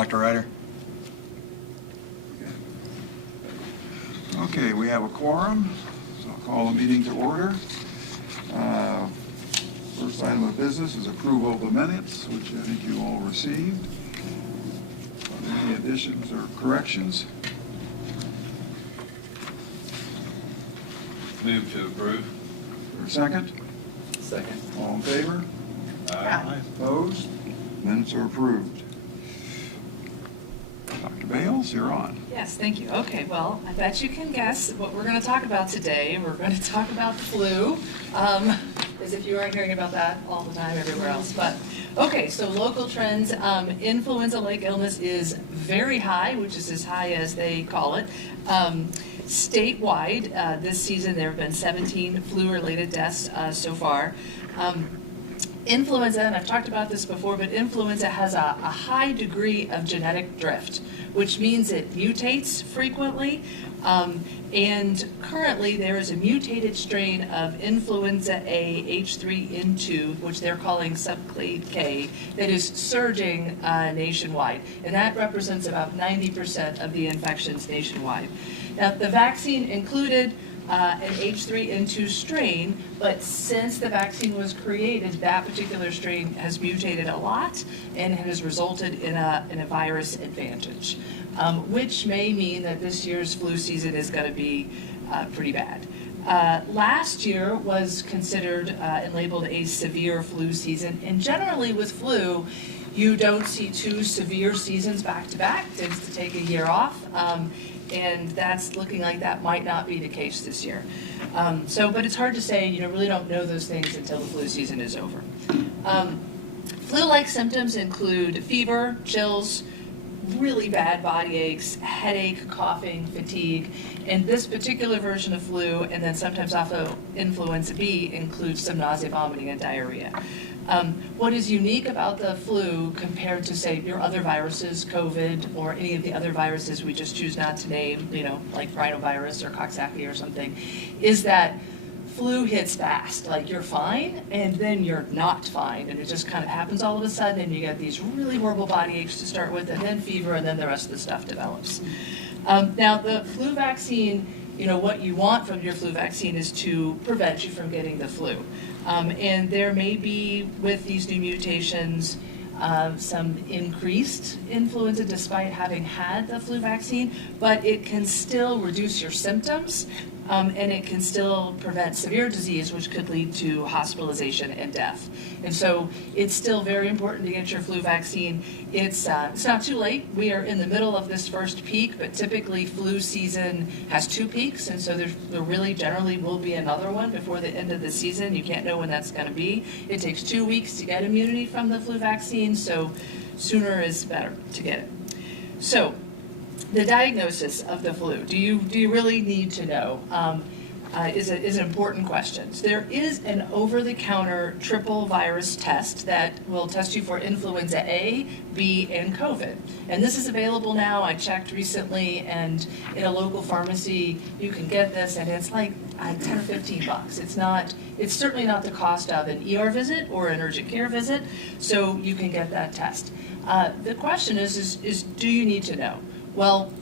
Dr. Ryder. Okay, we have a quorum, so I'll call the meeting to order. First item of business is approval of the minutes, which I think you all received. Are there any additions or corrections? Move to approve. For a second? Second. All in favor? Aye. Opposed? Minutes are approved. Dr. Bales, you're on. Yes, thank you. Okay, well, I bet you can guess what we're going to talk about today. We're going to talk about the flu, as if you aren't hearing about that all the time everywhere else. But, okay, so local trends. Influenza-like illness is very high, which is as high as they call it. Statewide, this season there have been 17 flu-related deaths so far. Influenza, and I've talked about this before, but influenza has a high degree of genetic drift, which means it mutates frequently. And currently there is a mutated strain of influenza A H3N2, which they're calling subclade K, that is surging nationwide. And that represents about 90% of the infections nationwide. Now, the vaccine included an H3N2 strain, but since the vaccine was created, that particular strain has mutated a lot and has resulted in a virus advantage, which may mean that this year's flu season is going to be pretty bad. Last year was considered and labeled a severe flu season, and generally with flu, you don't see two severe seasons back to back. It tends to take a year off. And that's looking like that might not be the case this year. But it's hard to say, really don't know those things until the flu season is over. Flu-like symptoms include fever, chills, really bad body aches, headache, coughing, fatigue, and this particular version of flu, and then sometimes also influenza B, includes some nausea, vomiting, and diarrhea. What is unique about the flu compared to, say, your other viruses, COVID, or any of the other viruses we just choose not to name, like rhinovirus or Coxsackie or something, is that flu hits fast. Like, you're fine, and then you're not fine, and it just kind of happens all of a sudden, and you get these really horrible body aches to start with, and then fever, and then the rest of the stuff develops. Now, the flu vaccine, what you want from your flu vaccine is to prevent you from getting the flu. And there may be, with these new mutations, some increased influenza despite having had the flu vaccine, but it can still reduce your symptoms, and it can still prevent severe disease, which could lead to hospitalization and death. And so it's still very important to get your flu vaccine. It's not too late. We are in the middle of this first peak, but typically flu season has two peaks, and so there really generally will be another one before the end of the season. You can't know when that's going to be. It takes 2 weeks to get immunity from the flu vaccine, so sooner is better to get it. So, the diagnosis of the flu, do you really need to know, is an important question. So there is an over-the-counter triple virus test that will test you for influenza A, B, and COVID. And this is available now. I checked recently, and in a local pharmacy, you can get this, and it's like 10 or 15 bucks. It's certainly not the cost of an ER visit or an urgent care visit, so you can get that test. The question is do you need to know? Well,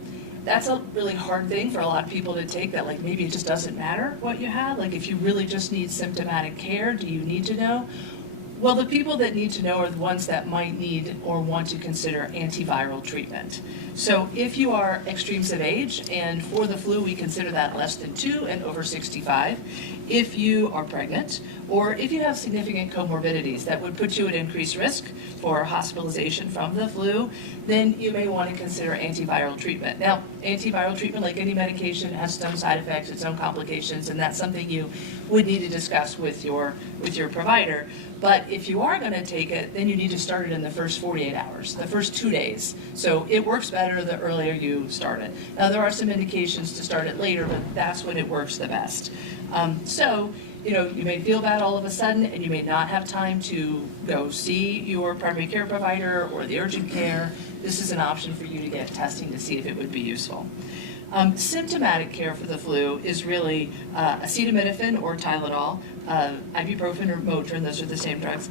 that's a really hard thing for a lot of people to take, that like maybe it just doesn't matter what you have. Like, if you really just need symptomatic care, do you need to know? Well, the people that need to know are the ones that might need or want to consider antiviral treatment. So if you are extremes of age, and for the flu we consider that less than 2 and over 65, if you are pregnant, or if you have significant comorbidities that would put you at increased risk for hospitalization from the flu, then you may want to consider antiviral treatment. Now, antiviral treatment, like any medication, has some side effects, its own complications, and that's something you would need to discuss with your provider. But if you are going to take it, then you need to start it in the first 48 hours, the first 2 days. So it works better the earlier you start it. Now, there are some indications to start it later, but that's when it works the best. You may feel bad all of a sudden, and you may not have time to go see your primary care provider or the urgent care. This is an option for you to get testing to see if it would be useful. Symptomatic care for the flu is really acetaminophen or Tylenol. ibuprofen or Motrin, those are the same drugs.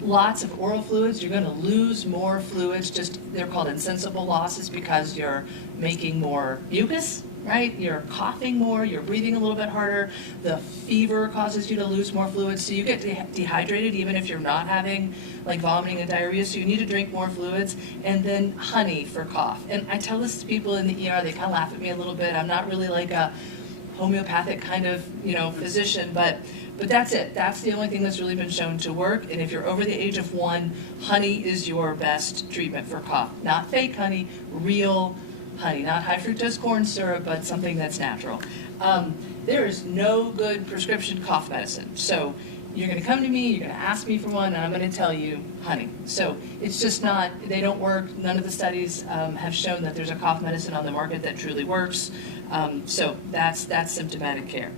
Lots of oral fluids, you're gonna lose more fluids, they're called insensible losses because you're making more mucus, right? You're coughing more, you're breathing a little bit harder, the fever causes you to lose more fluids, so you get dehydrated even if you're not having like vomiting and diarrhea, so you need to drink more fluids. And then honey for cough. And I tell this to people in the ER, they kind of laugh at me a little bit. I'm not really like a homeopathic kind of, physician, but that's it. That's the only thing that's really been shown to work. And if you're over the age of 1, honey is your best treatment for cough. Not fake honey, real honey, not high fructose corn syrup, but something that's natural. There is no good prescription cough medicine. So you're going to come to me, you're going to ask me for one, and I'm going to tell you honey. So it's just not, they don't work. None of the studies have shown that there's a cough medicine on the market that truly works. So that's symptomatic care.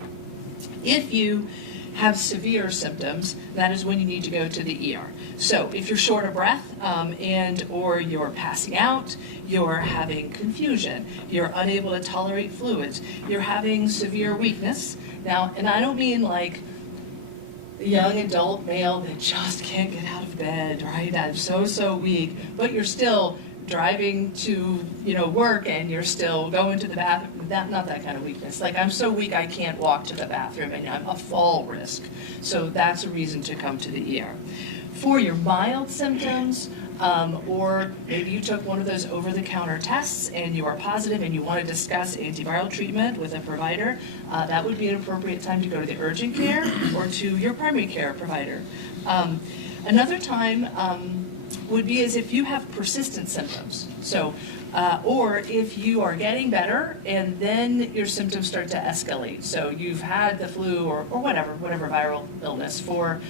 If you have severe symptoms, that is when you need to go to the ER. So if you're short of breath or you're passing out, you're having confusion, you're unable to tolerate fluids, you're having severe weakness. Now, and I don't mean like the young adult male that just can't get out of bed, right? I'm so weak, but you're still driving to work and you're still going to the bathroom. Not that kind of weakness. Like I'm so weak I can't walk to the bathroom and I'm a fall risk. So that's a reason to come to the ER. For your mild symptoms, or maybe you took one of those over-the-counter tests and you are positive and you want to discuss antiviral treatment with a provider, that would be an appropriate time to go to the urgent care or to your primary care provider. Another time would be as if you have persistent symptoms. So, or if you are getting better and then your symptoms start to escalate. So you've had the flu or whatever viral illness for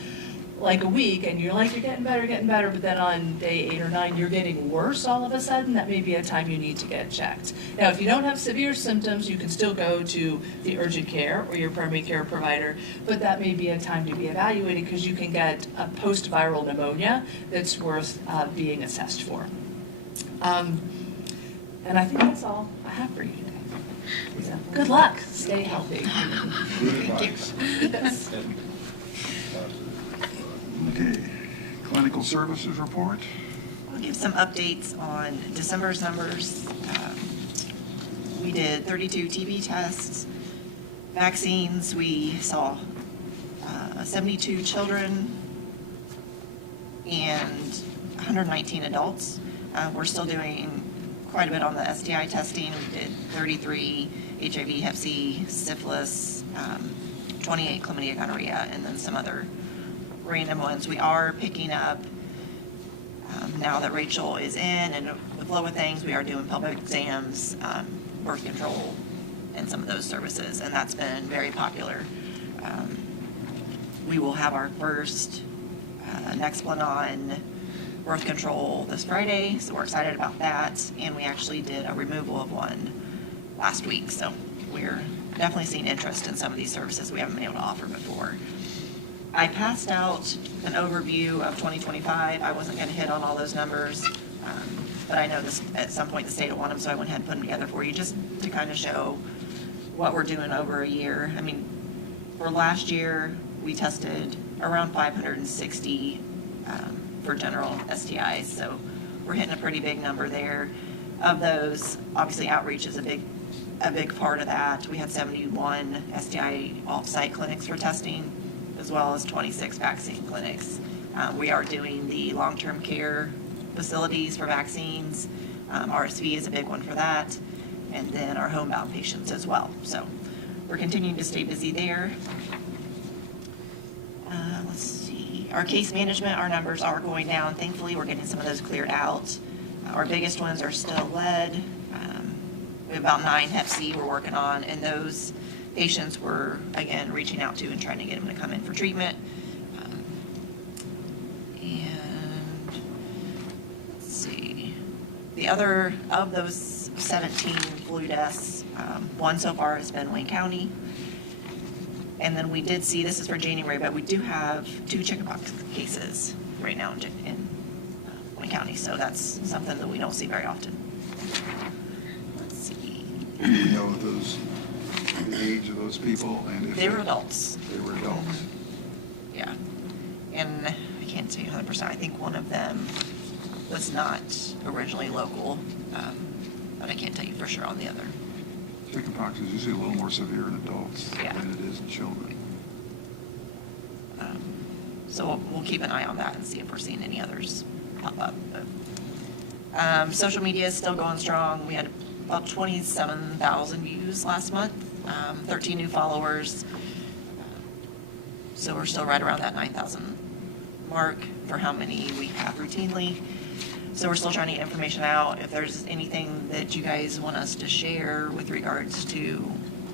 like a week and you're getting better, but then on day 8 or 9 you're getting worse all of a sudden, that may be a time you need to get checked. Now if you don't have severe symptoms, you can still go to the urgent care or your primary care provider, but that may be a time to be evaluated because you can get a post-viral pneumonia that's worth being assessed for. And I think that's all I have for you today. So, good luck, stay healthy. Thank you. Yes. Okay, clinical services report. I'll give some updates on December's numbers. We did 32 TB tests. Vaccines, we saw 72 children and 119 adults. We're still doing quite a bit on the STI testing. We did 33 HIV, Hep C, syphilis, 28 chlamydia, gonorrhea, and then some other random ones. We are picking up, now that Rachel is in and the flow of things, we are doing public exams, birth control, and some of those services, and that's been very popular. We will have our first Nexplanon birth control this Friday, so we're excited about that, and we actually did a removal of one last week, so we're definitely seeing interest in some of these services we haven't been able to offer before. I passed out an overview of 2025. I wasn't going to hit on all those numbers, but I know this at some point the state will want them, so I went ahead and put them together for you just to kind of show what we're doing over a year. I mean, for last year, we tested around 560 for general STIs, so we're hitting a pretty big number there. Of those, obviously outreach is a big part of that. We had 71 STI off-site clinics for testing, as well as 26 vaccine clinics. We are doing the long-term care facilities for vaccines. RSV is a big one for that, and then our homebound patients as well. So we're continuing to stay busy there. Let's see, our case management, our numbers are going down. Thankfully, we're getting some of those cleared out. Our biggest ones are still lead. We have about 9 Hep C we're working on, and those patients we're, again, reaching out to and trying to get them to come in for treatment. And let's see, the other of those 17 flu deaths, one so far has been Wayne County. And then we did see, this is for January, but we do have 2 chickenpox cases right now in Wayne County, so that's something that we don't see very often. Let's see. Do we know the age of those people? And if They were adults. They were adults. Yeah. And I can't say 100%. I think one of them was not originally local, but I can't tell you for sure on the other. Chickenpox is usually a little more severe in adults Yeah. than it is in children. So we'll keep an eye on that and see if we're seeing any others pop up. But, social media is still going strong. We had about 27,000 views last month, 13 new followers. So we're still right around that 9,000 mark for how many we have routinely. So we're still trying to get information out. If there's anything that you guys want us to share with regards to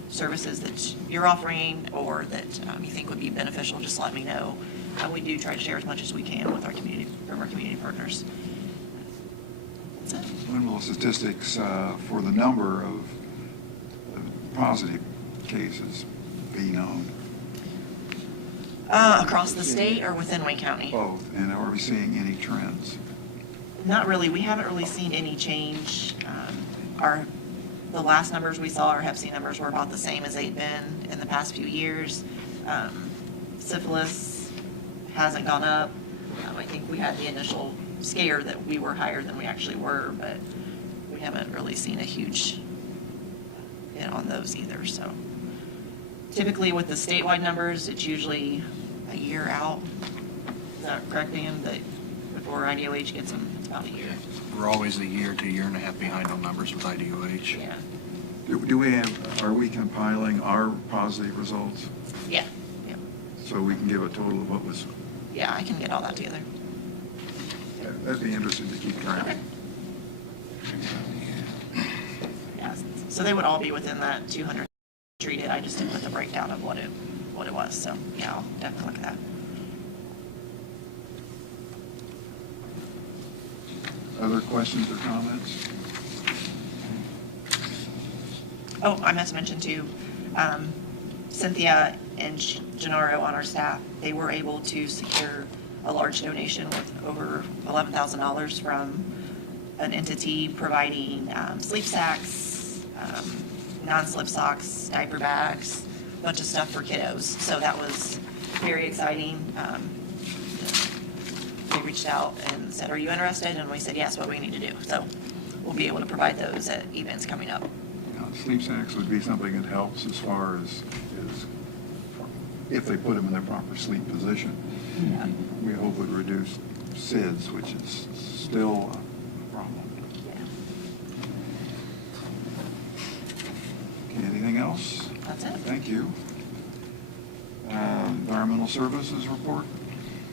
services that you're offering or that you think would be beneficial, just let me know. We do try to share as much as we can with our community, from our community partners. That's it. When will statistics for the number of positive cases be known? Across the state or within Wayne County? Both. And are we seeing any trends? Not really. We haven't really seen any change. The last numbers we saw, our Hep C numbers, were about the same as they've been in the past few years. Syphilis hasn't gone up. I think we had the initial scare that we were higher than we actually were, but we haven't really seen a huge hit on those either. So typically with the statewide numbers, it's usually a year out. Is that correct, Dan? That before IDOH gets them, it's about a year. We're always a year to a year and a half behind on numbers with IDOH. Yeah. Do we have, are we compiling our positive results Yeah. Yeah. so we can give a total of what was? Yeah, I can get all that together. That'd be interesting to keep track. Okay. Yeah, so they would all be within that 200 treated. I just didn't put the breakdown of what it was. So yeah, I'll definitely look at that. Other questions or comments? Oh, I must mention too, Cynthia and Gennaro on our staff, they were able to secure a large donation with over $11,000 from an entity providing sleep sacks, non-slip socks, diaper bags, a bunch of stuff for kiddos. So that was very exciting. They reached out and said, "Are you interested?" And we said, "Yes, what do we need to do?" So we'll be able to provide those at events coming up. Sleep sacks would be something that helps as far as if they put them in their proper sleep position. Yeah. We hope would reduce SIDS, which is still a problem. Okay, anything else? That's it. Thank you. Environmental Services report?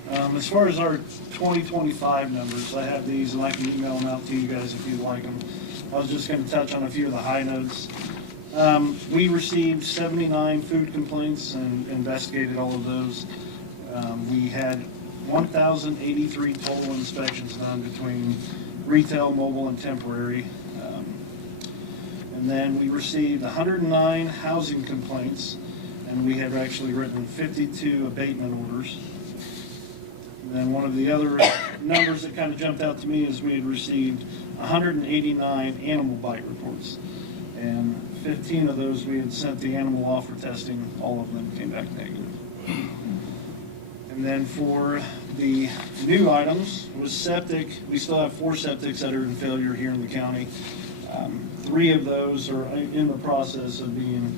As far as our 2025 numbers, I have these and I can email them out to you guys if you'd like them. I was just going to touch on a few of the high notes. We received 79 food complaints and investigated all of those. We had 1,083 total inspections done between retail, mobile, and temporary. And then we received 109 housing complaints, and we had actually written 52 abatement orders. And then one of the other numbers that kind of jumped out to me is we had received 189 animal bite reports. And 15 of those we had sent the animal off for testing. All of them came back negative. And then for the new items was septic. We still have 4 septics that are in failure here in the county. 3 of those are in the process of being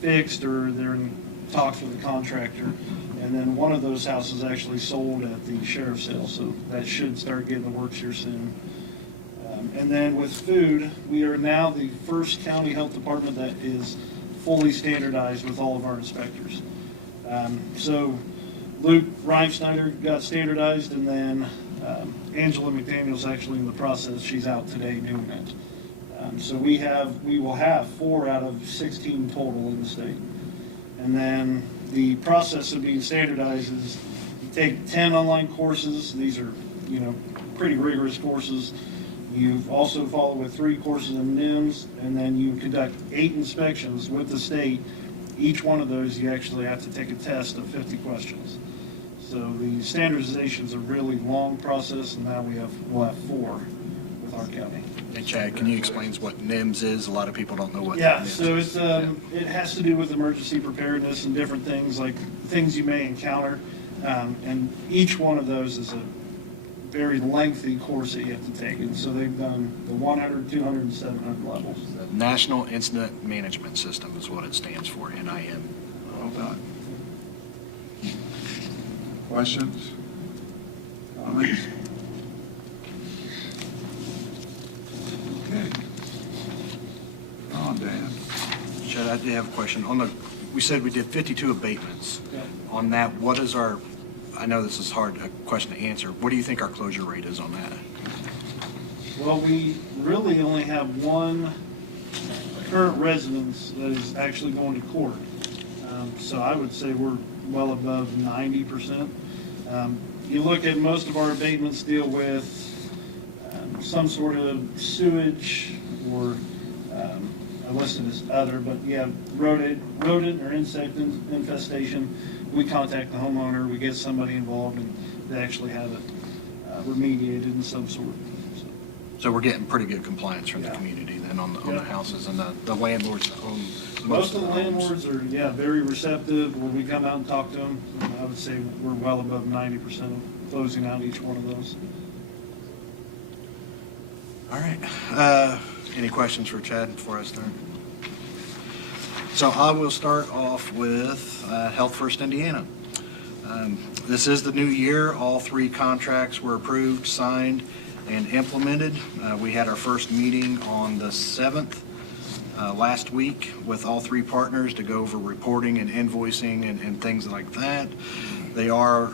fixed or they're in talks with the contractor. And then one of those houses actually sold at the sheriff's sale, so that should start getting the works here soon. And then with food, we are now the first county health department that is fully standardized with all of our inspectors. So Luke Reimsnyder got standardized, and then Angela McDaniel's actually in the process. She's out today doing it. So we will have 4 out of 16 total in the state. And then the process of being standardized is you take 10 online courses. These are, pretty rigorous courses. You also follow with 3 courses in NIMS, and then you conduct 8 inspections with the state. Each one of those, you actually have to take a test of 50 questions. So the standardization is a really long process, and now we'll have 4 with our county. Hey Chad, can you explain what NIMS is? A lot of people don't know what Yeah, that is. so it's it has to do with emergency preparedness and different things, like things you may encounter. And each one of those is a very lengthy course that you have to take. And so they've done the 100, 200, and 700 levels. The National Incident Management System is what it stands for, NIM. Well done. Questions? Comments? Okay. On, Dan. Chad, I did have a question. We said we did 52 abatements. Yeah. On that, what is I know this is a question to answer. What do you think our closure rate is on that? Well, we really only have one current residence that is actually going to court. So I would say we're well above 90%. You look at most of our abatements deal with some sort of sewage or I listed as other, but yeah, rodent or insect infestation. We contact the homeowner, we get somebody involved, and they actually have it remediated in some sort. So we're getting pretty good compliance from the Yeah. community then on the Yeah. houses and the landlords that own Most of the homes. landlords are, very receptive when we come out and talk to them. I would say we're well above 90% of closing out each one of those. All right. Any questions for Chad before I start? So I will start off with Health First Indiana. This is the new year. All 3 contracts were approved, signed, and implemented. We had our first meeting on the 7th last week with all 3 partners to go over reporting and invoicing and things like that. They are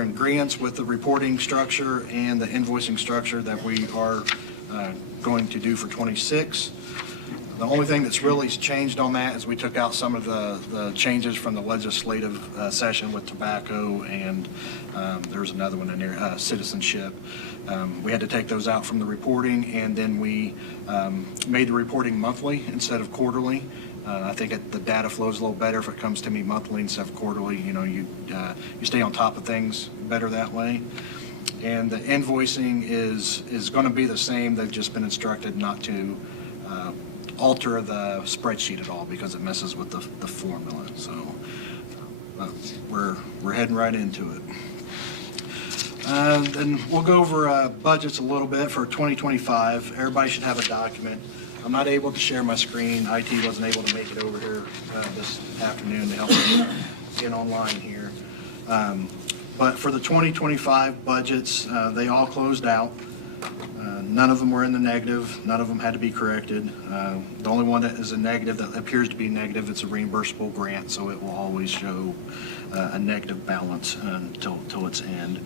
in agreement with the reporting structure and the invoicing structure that we are going to do for 26. The only thing that's really changed on that is we took out some of the changes from the legislative session with tobacco, and there's another one in there, citizenship. We had to take those out from the reporting, and then we made the reporting monthly instead of quarterly. I think the data flows a little better if it comes to me monthly instead of quarterly. You stay on top of things better that way. And the invoicing is going to be the same. They've just been instructed not to alter the spreadsheet at all because it messes with the formula. So we're heading right into it. Then we'll go over budgets a little bit for 2025. Everybody should have a document. I'm not able to share my screen. IT wasn't able to make it over here this afternoon to help me get online here. But for the 2025 budgets, they all closed out. None of them were in the negative. None of them had to be corrected. The only one that is a negative, that appears to be negative, it's a reimbursable grant, so it will always show a negative balance until its end.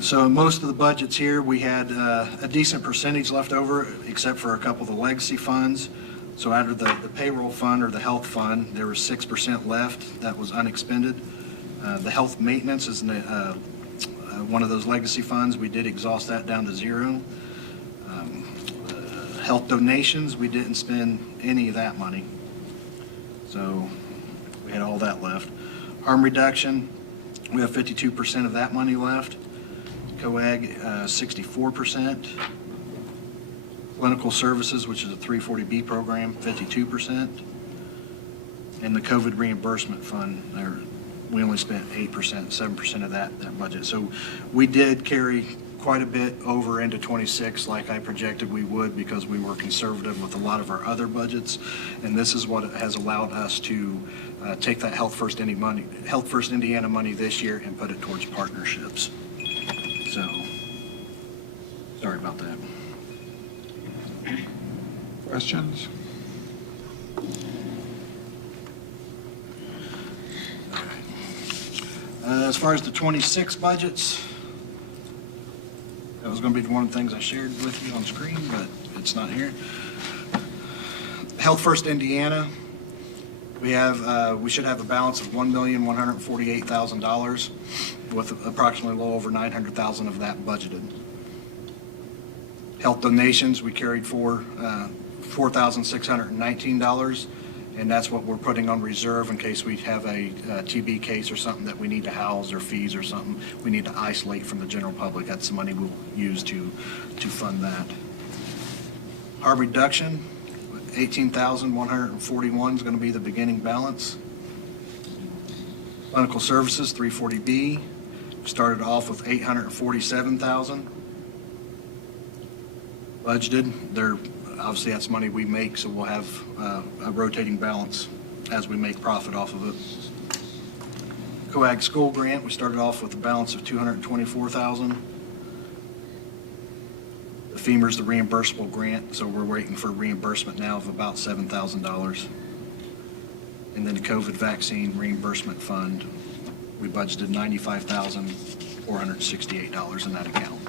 So most of the budgets here, we had a decent percentage left over, except for a couple of the legacy funds. So out of the payroll fund or the health fund, there was 6% left that was unexpended. The health maintenance is one of those legacy funds. We did exhaust that down to 0. Health donations, we didn't spend any of that money. So we had all that left. Harm reduction, we have 52% of that money left. COAG, 64%. Clinical services, which is a 340B program, 52%. And the COVID reimbursement fund, we only spent 8%, 7% of that budget. So we did carry quite a bit over into 26 like I projected we would because we were conservative with a lot of our other budgets. And this is what has allowed us to take that Health First Indiana money this year and put it towards partnerships. So, sorry about that. Questions? As far as the 26 budgets, that was going to be one of the things I shared with you on screen, but it's not here. Health First Indiana, we should have a balance of $1,148,000 with approximately a little over $900,000 of that budgeted. Health donations, we carried $4,619. And that's what we're putting on reserve in case we have a TB case or something that we need to house or fees or something we need to isolate from the general public. That's the money we'll use to fund that. Harm reduction, $18,141 is going to be the beginning balance. Clinical services, 340B, started off with 847,000. Budgeted, obviously that's money we make, so we'll have a rotating balance as we make profit off of it. COAG school grant, we started off with a balance of 224,000. The FEMA's the reimbursable grant, so we're waiting for reimbursement now of about $7,000. And then the COVID vaccine reimbursement fund, we budgeted $95,468 in that account.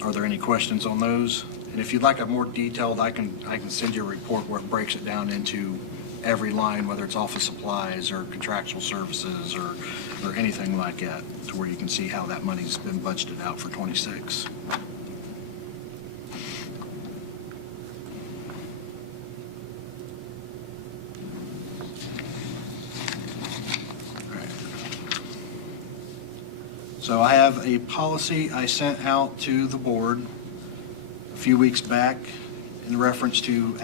Are there any questions on those? And if you'd like a more detailed, I can send you a report where it breaks it down into every line, whether it's office supplies or contractual services or anything like that, to where you can see how that money's been budgeted out for 26. So I have a policy I sent out to the board a few weeks back in reference to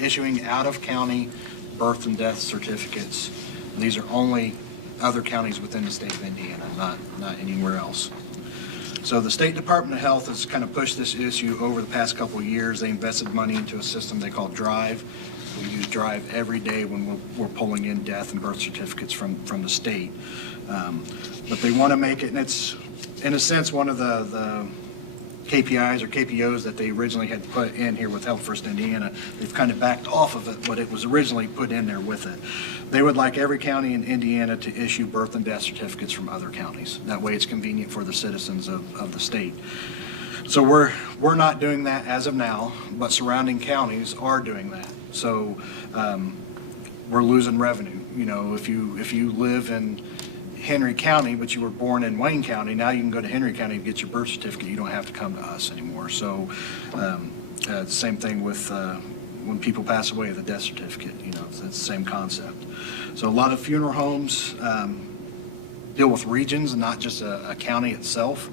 issuing out-of-county birth and death certificates. And these are only other counties within the state of Indiana, not anywhere else. So the State Department of Health has kind of pushed this issue over the past couple of years. They invested money into a system they call Drive. We use Drive every day when we're pulling in death and birth certificates from the state. But they want to make it, and it's, in a sense, one of the KPIs or KPOs that they originally had put in here with Health First Indiana. They've kind of backed off of it, but it was originally put in there with it. They would like every county in Indiana to issue birth and death certificates from other counties. That way it's convenient for the citizens of the state. So we're not doing that as of now, but surrounding counties are doing that. So we're losing revenue. You know, if you live in Henry County, but you were born in Wayne County, now you can go to Henry County and get your birth certificate. You don't have to come to us anymore. So same thing with when people pass away, the death certificate, you know, it's the same concept. So a lot of funeral homes deal with regions and not just a county itself.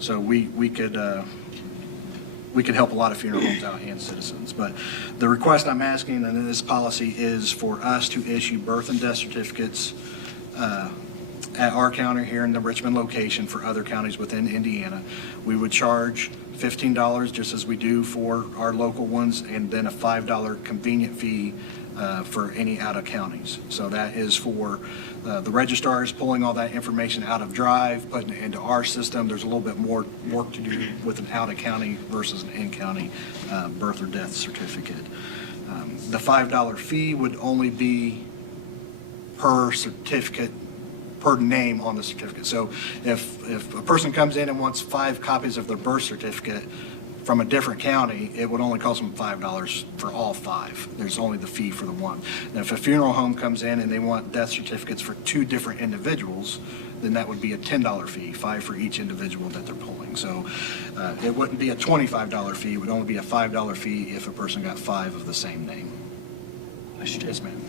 So we could help a lot of funeral homes out and citizens. But the request I'm asking in this policy is for us to issue birth and death certificates at our county here in the Richmond location for other counties within Indiana. We would charge $15 just as we do for our local ones, and then a $5 convenient fee for any out of counties. So that is for the registrars pulling all that information out of Drive, putting it into our system. There's a little bit more work to do with an out of county versus an in county birth or death certificate. The $5 fee would only be per certificate, per name on the certificate. So if a person comes in and wants 5 copies of their birth certificate from a different county, it would only cost them $5 for all 5. There's only the fee for the one. And if a funeral home comes in and they want death certificates for 2 different individuals, then that would be a $10 fee, 5 for each individual that they're pulling. So it wouldn't be a $25 fee, it would only be a $5 fee if a person got 5 of the same name. Yes, ma'am.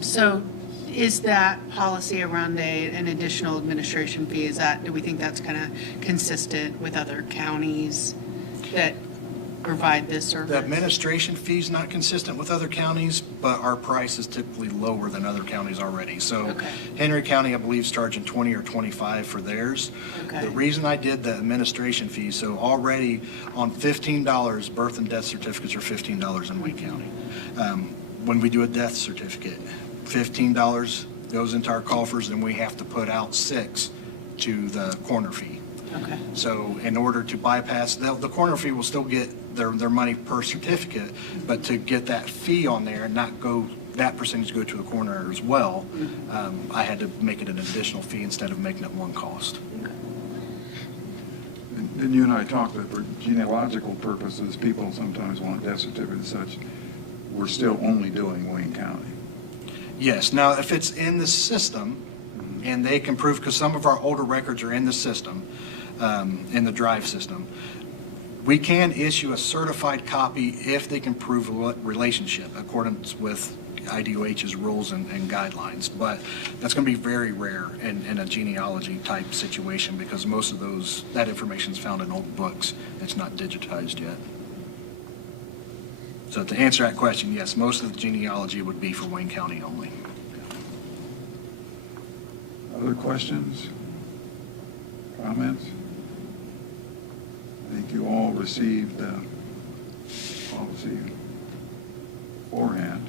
So is that policy around an additional administration fee, do we think that's kind of consistent with other counties that provide this service? The administration fee is not consistent with other counties, but our price is typically lower than other counties already. So Okay. Henry County, I believe, is charging 20 or 25 for theirs. Okay. The reason I did the administration fee, so already on $15, birth and death certificates are $15 in Wayne County. When we do a death certificate, $15 goes into our coffers, and we have to put out 6 to the corner fee. Okay. So in order to bypass, the corner fee will still get their money per certificate, but to get that fee on there and not go, that percentage go to the corner as well, I had to make it an additional fee instead of making it one cost. And you and I talked that for genealogical purposes, people sometimes want death certificates and such. We're still only doing Wayne County. Yes, now if it's in the system and they can prove, because some of our older records are in the system, in the Drive system, we can issue a certified copy if they can prove a relationship accordance with IDOH's rules and guidelines. But that's going to be very rare in a genealogy type situation, because most of that information is found in old books. It's not digitized yet. So to answer that question, yes, most of the genealogy would be for Wayne County only. Other questions? Comments? I think you all received policy beforehand.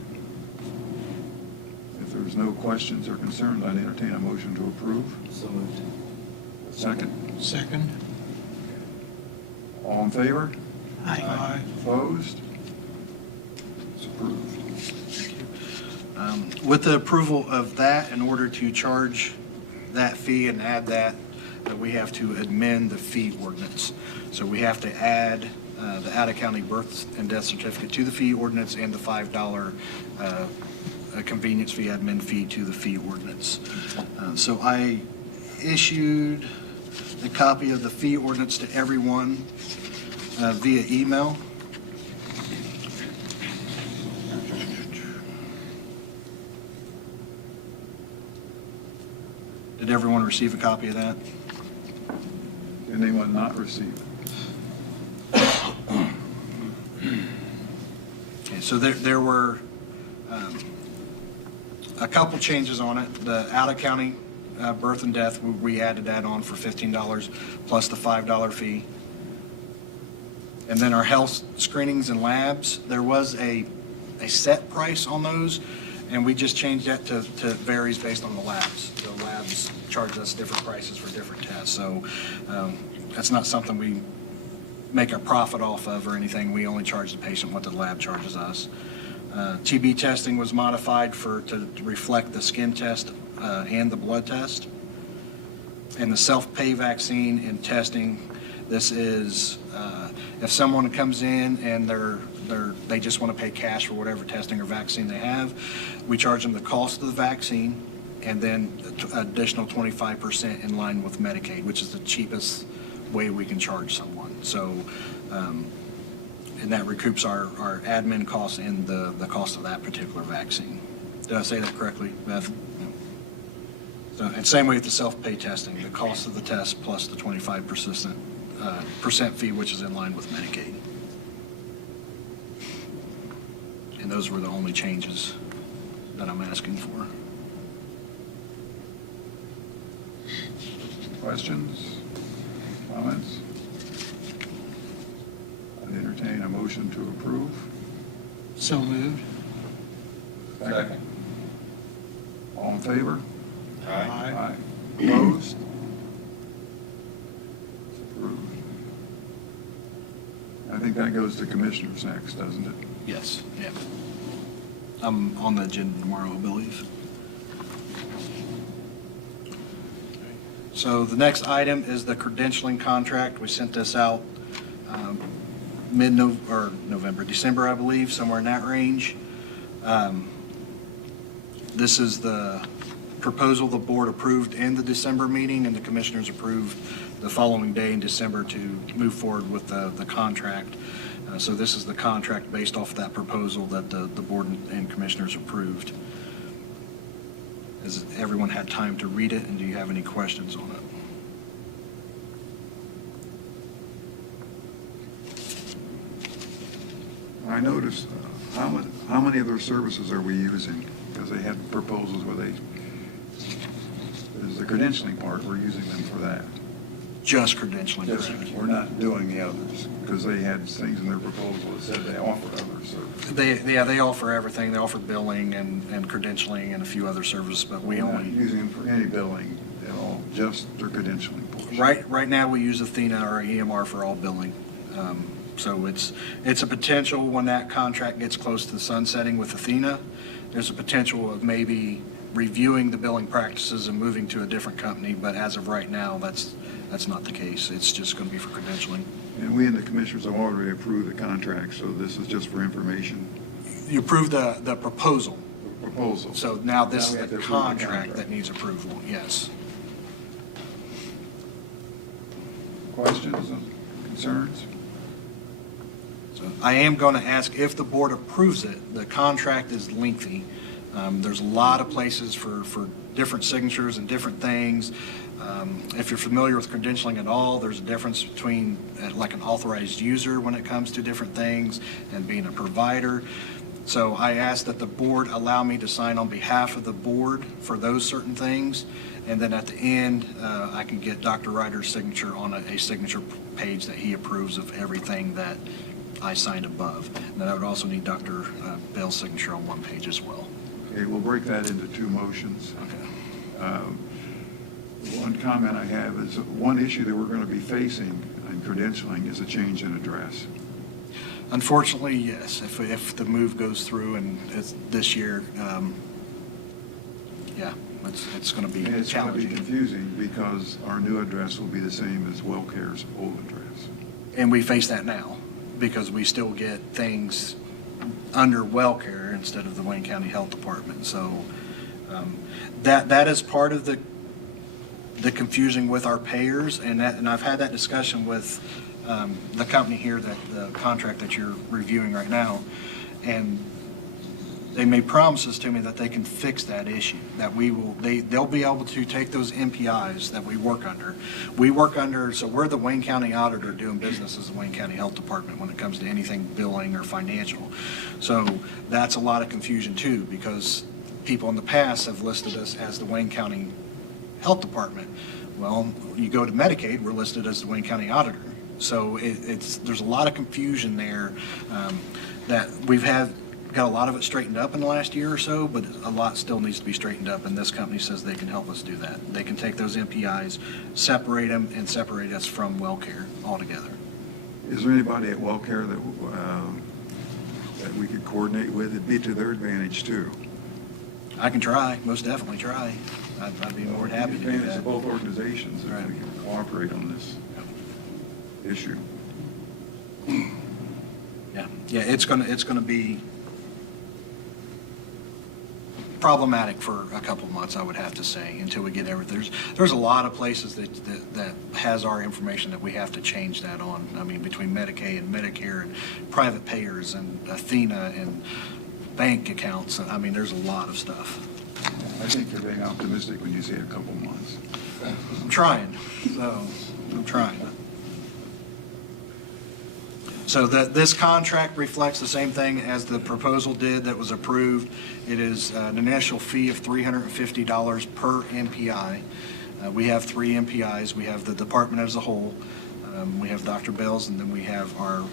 If there's no questions or concerns, I'd entertain a motion to approve. So moved. Second. Second. All in favor? Aye. Opposed? It's approved. With the approval of that, in order to charge that fee and add that, we have to amend the fee ordinance. So we have to add the out-of-county birth and death certificate to the fee ordinance and the $5 convenience fee, admin fee to the fee ordinance. So I issued a copy of the fee ordinance to everyone via email. Did everyone receive a copy of that? Did anyone not receive? Okay, so there were a couple changes on it. The out-of-county birth and death, we added that on for $15 plus the $5 fee. And then our health screenings and labs, there was a set price on those, and we just changed that to varies based on the labs. The labs charge us different prices for different tests, so that's not something we make a profit off of or anything. We only charge the patient what the lab charges us. TB testing was modified to reflect the skin test and the blood test. And the self-pay vaccine and testing, this is if someone comes in and they just want to pay cash for whatever testing or vaccine they have, we charge them the cost of the vaccine and then additional 25% in line with Medicaid, which is the cheapest way we can charge someone. So, and that recoups our admin costs and the cost of that particular vaccine. Did I say that correctly, Beth? So, and same way with the self-pay testing, the cost of the test plus the 25% fee, which is in line with Medicaid. And those were the only changes that I'm asking for. Questions? Comments? I'd entertain a motion to approve. So moved. Second. All in favor? Aye. Opposed? It's approved. I think that goes to commissioners next, doesn't it? Yes, yeah. I'm on the agenda tomorrow, I believe. So the next item is the credentialing contract. We sent this out November, December, I believe, somewhere in that range. This is the proposal the board approved in the December meeting, and the commissioners approved the following day in December to move forward with the contract. So this is the contract based off of that proposal that the board and commissioners approved. Has everyone had time to read it, and do you have any questions on it? I noticed, how many of their services are we using? Because they had proposals where there's the credentialing part, we're using them for that. Just credentialing. We're not doing the others, because they had things in their proposal that said they offered other services. They offer everything. They offer billing and credentialing and a few other services, but we We're not only... using them for any billing at all, just their credentialing portion. Right now, we use Athena or EMR for all billing. So it's a potential when that contract gets close to the sunsetting with Athena, there's a potential of maybe reviewing the billing practices and moving to a different company, but as of right now, that's not the case. It's just going to be for credentialing. And we and the commissioners have already approved the contract, so this is just for information. You approved the proposal, Proposal. so now this Now we is have to the approve the contract contract. that needs approval, yes. Questions, concerns? So I am going to ask if the board approves it. The contract is lengthy. There's a lot of places for different signatures and different things. If you're familiar with credentialing at all, there's a difference between like an authorized user when it comes to different things and being a provider. So I asked that the board allow me to sign on behalf of the board for those certain things. And then at the end, I can get Dr. Ryder's signature on a signature page that he approves of everything that I signed above. And then I would also need Dr. Bell's signature on one page as well. Okay, we'll break that into two motions. Okay. One comment I have is one issue that we're going to be facing in credentialing is a change in address. Unfortunately, yes. If the move goes through and it's this year, yeah, it's going to be And it's going to be challenging. confusing because our new address will be the same as WellCare's old address. And we face that now because we still get things under WellCare instead of the Wayne County Health Department. So that is part of the confusion with our payers, and I've had that discussion with the company here, that the contract that you're reviewing right now, and they made promises to me that they can fix that issue, that they'll be able to take those MPIs that we work under. We work under, so we're the Wayne County auditor doing business as the Wayne County Health Department when it comes to anything billing or financial. So that's a lot of confusion too, because people in the past have listed us as the Wayne County Health Department. Well, you go to Medicaid, we're listed as the Wayne County auditor. So there's a lot of confusion there that we've got a lot of it straightened up in the last year or so, but a lot still needs to be straightened up, and this company says they can help us do that. They can take those MPIs, separate them, and separate us from WellCare altogether. Is there anybody at WellCare that we could coordinate with? It'd be to their advantage too. I can try, most definitely try. I'd be more than happy to do Advantage that. of both organizations if Right. we can cooperate on this issue. Yeah, it's gonna be problematic for a couple months, I would have to say, until we get everything. There's a lot of places that has our information that we have to change that on. I mean, between Medicaid and Medicare and private payers and Athena and bank accounts. I mean, there's a lot of stuff. I think you're being optimistic when you say a couple months. I'm trying, so I'm trying. So this contract reflects the same thing as the proposal did that was approved. It is an initial fee of $350 per MPI. We have 3 MPIs. We have the department as a whole. We have Dr. Bells, and then we have our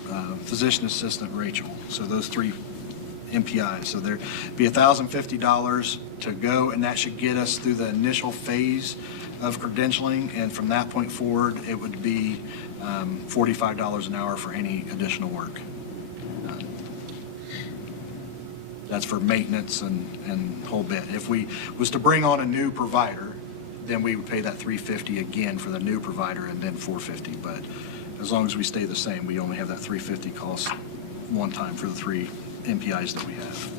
physician assistant, Rachel. So those 3 MPIs. So there'd be $1,050 to go, and that should get us through the initial phase of credentialing, and from that point forward, it would be $45 an hour for any additional work. That's for maintenance and whole bit. If we was to bring on a new provider, then we would pay that $350 again for the new provider and then $450. But as long as we stay the same, we only have that $350 cost one time for the 3 MPIs that we have.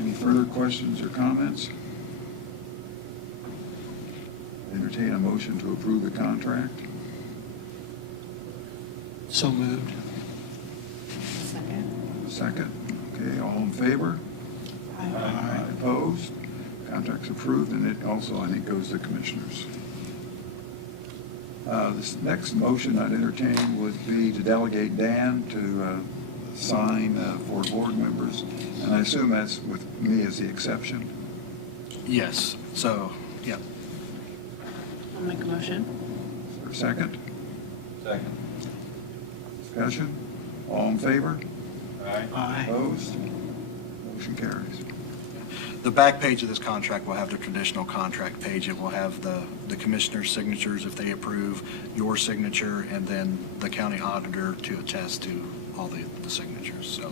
Any further questions or comments? Entertain a motion to approve the contract. So moved. Second. Okay, all in favor? Aye. Opposed? Contract's approved, and it also, I think, goes to commissioners. This next motion I'd entertain would be to delegate Dan to sign for board members, and I assume that's with me as the exception. Yes, so, yeah. I'll make a motion. Is there a second? Second. Discussion? All in favor? Aye. Aye. Opposed? Motion carries. The back page of this contract will have the traditional contract page. It will have the commissioner's signatures if they approve, your signature, and then the county auditor to attest to all the signatures, so.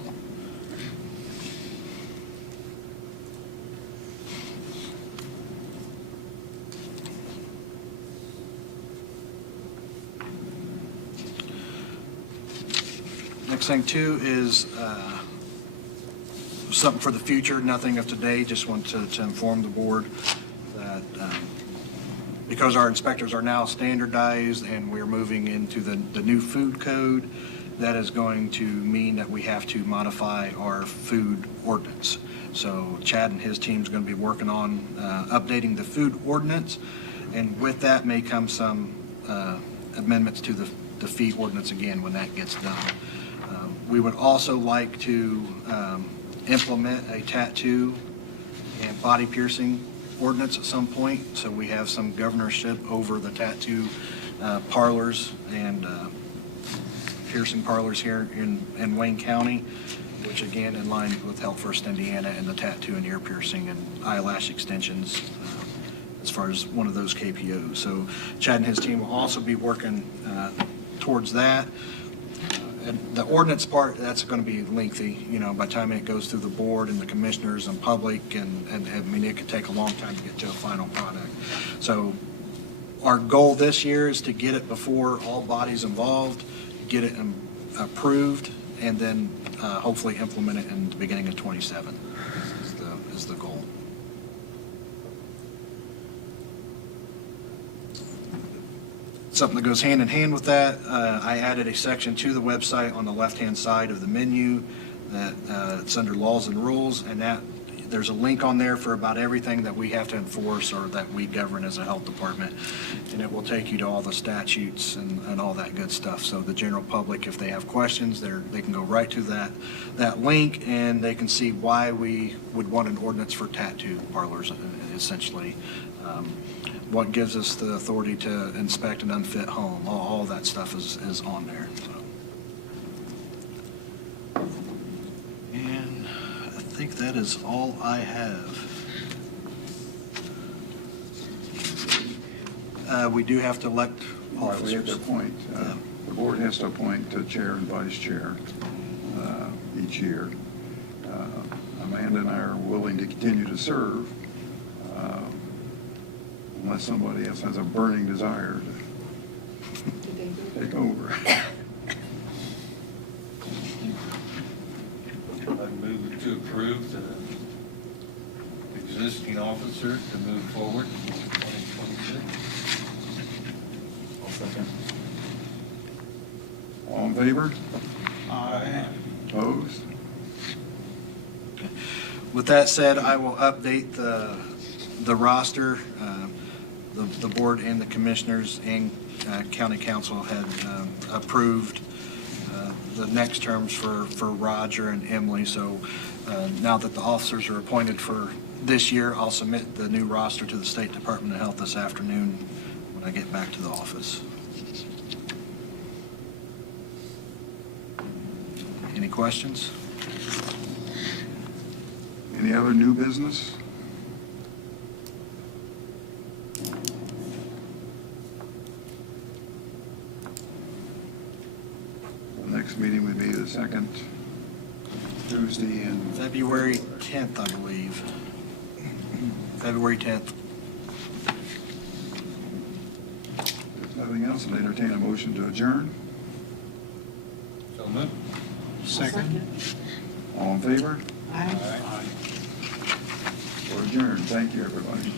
Next thing too is something for the future, nothing of today. Just want to inform the board that because our inspectors are now standardized and we're moving into the new food code, that is going to mean that we have to modify our food ordinance. So Chad and his team's going to be working on updating the food ordinance, and with that may come some amendments to the fee ordinance again when that gets done. We would also like to implement a tattoo and body piercing ordinance at some point, so we have some governorship over the tattoo parlors and piercing parlors here in Wayne County, which again in line with Health First Indiana and the tattoo and ear piercing and eyelash extensions as far as one of those KPOs. So Chad and his team will also be working towards that. And the ordinance part, that's going to be lengthy, by the time it goes through the board and the commissioners and public, and I mean, it could take a long time to get to a final product. So our goal this year is to get it before all bodies involved, get it approved, and then hopefully implement it in the beginning of 27 is the goal. Something that goes hand in hand with that, I added a section to the website on the left-hand side of the menu that it's under laws and rules, and that there's a link on there for about everything that we have to enforce or that we govern as a health department, and it will take you to all the statutes and all that good stuff. So the general public, if they have questions, they can go right to that link, and they can see why we would want an ordinance for tattoo parlors, essentially. What gives us the authority to inspect an unfit home, all that stuff is on there. So. And I think that is all I have. We do have to elect All right, we have to officers. appoint, the board has to appoint a chair and vice chair each year. Amanda and I are willing to continue to serve unless somebody else has a burning desire to take over. I move to approve the existing officer to move forward in 2026. I'll second. All in favor? Aye. Opposed? With that said, I will update the roster. The board and the commissioners and county council had approved the next terms for Roger and Emily. So now that the officers are appointed for this year, I'll submit the new roster to the State Department of Health this afternoon when I get back to the office. Any questions? Any other new business? The next meeting would be the second Tuesday in February 10th, I believe. February 10th. If there's nothing else, I'll entertain a motion to adjourn. So moved. Second. All in favor? Aye. Aye. We're adjourned. Thank you, everybody.